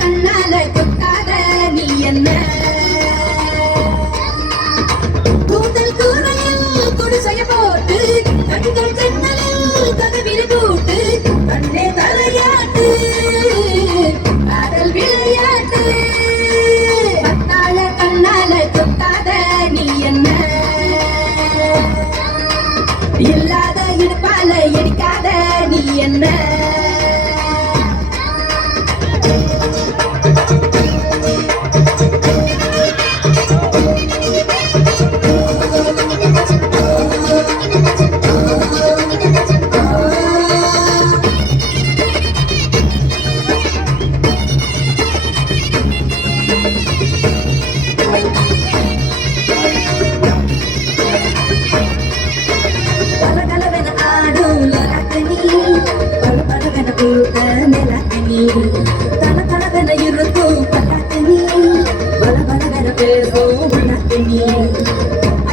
கண்ணால கொட்டாத நீ என்ன கூந்தல் கூரையில் குடிசைய போட்டு கண்கள் ஜன்னலில் கதவிரு கூட்டு கண்ணே தலையாட்டு காதல் விளையாட்டு பத்தாள கண்ணால கொட்டாத நீ என்ன இல்லாத இடுப்பால இடிக்காத நீ என்ன தனதனவென இருக்கும் பல்லாக்கனி பலபலவென பேசும் உள்ளாக்கனி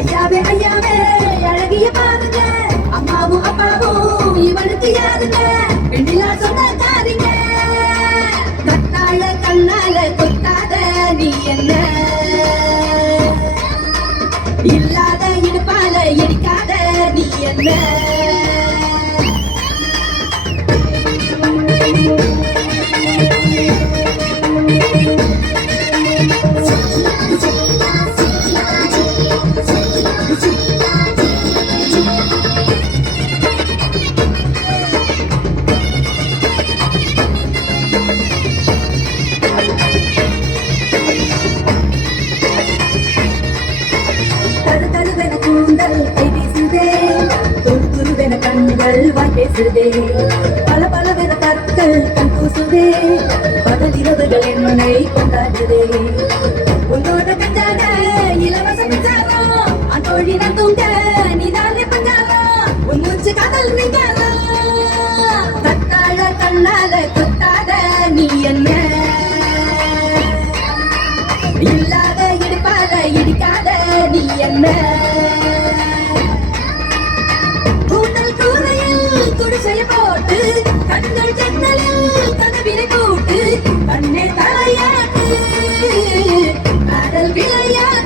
ஐயாவே ஐயாவே அழகிய பாருங்க அம்மாவும் அப்பாவும் இவனுக்கு யாருங்க வெண்ணிலா சொந்தக்காரிங்க கத்தாழ கண்ணால கொத்தாத நீ என்ன இல்லாத இடுப்பால இடிக்காத நீ என்ன கண்கள் வாய் பேசுதே பல பலவென கற்கள் கண் கூசுதே பகலிரவுகள் என்னை கொண்டாடுதே உன்னோட கஞ்சாக இலவச மின்சாரம் அந்தோழி நந்துங்க நீதானே பஞ்சாலம் உன் மூச்சு காதல் நீங்காலம் கத்தாழ கண்ணால கொத்தாத நீ என்ன இல்லாத இடுப்பால இடிக்காத நீ என்ன குடிசைய போட்டு கண்கள் ஜன்னலில் கதவிரை கூட்டு கண்ணே தலையாட்டு காதல் விளையாட்டு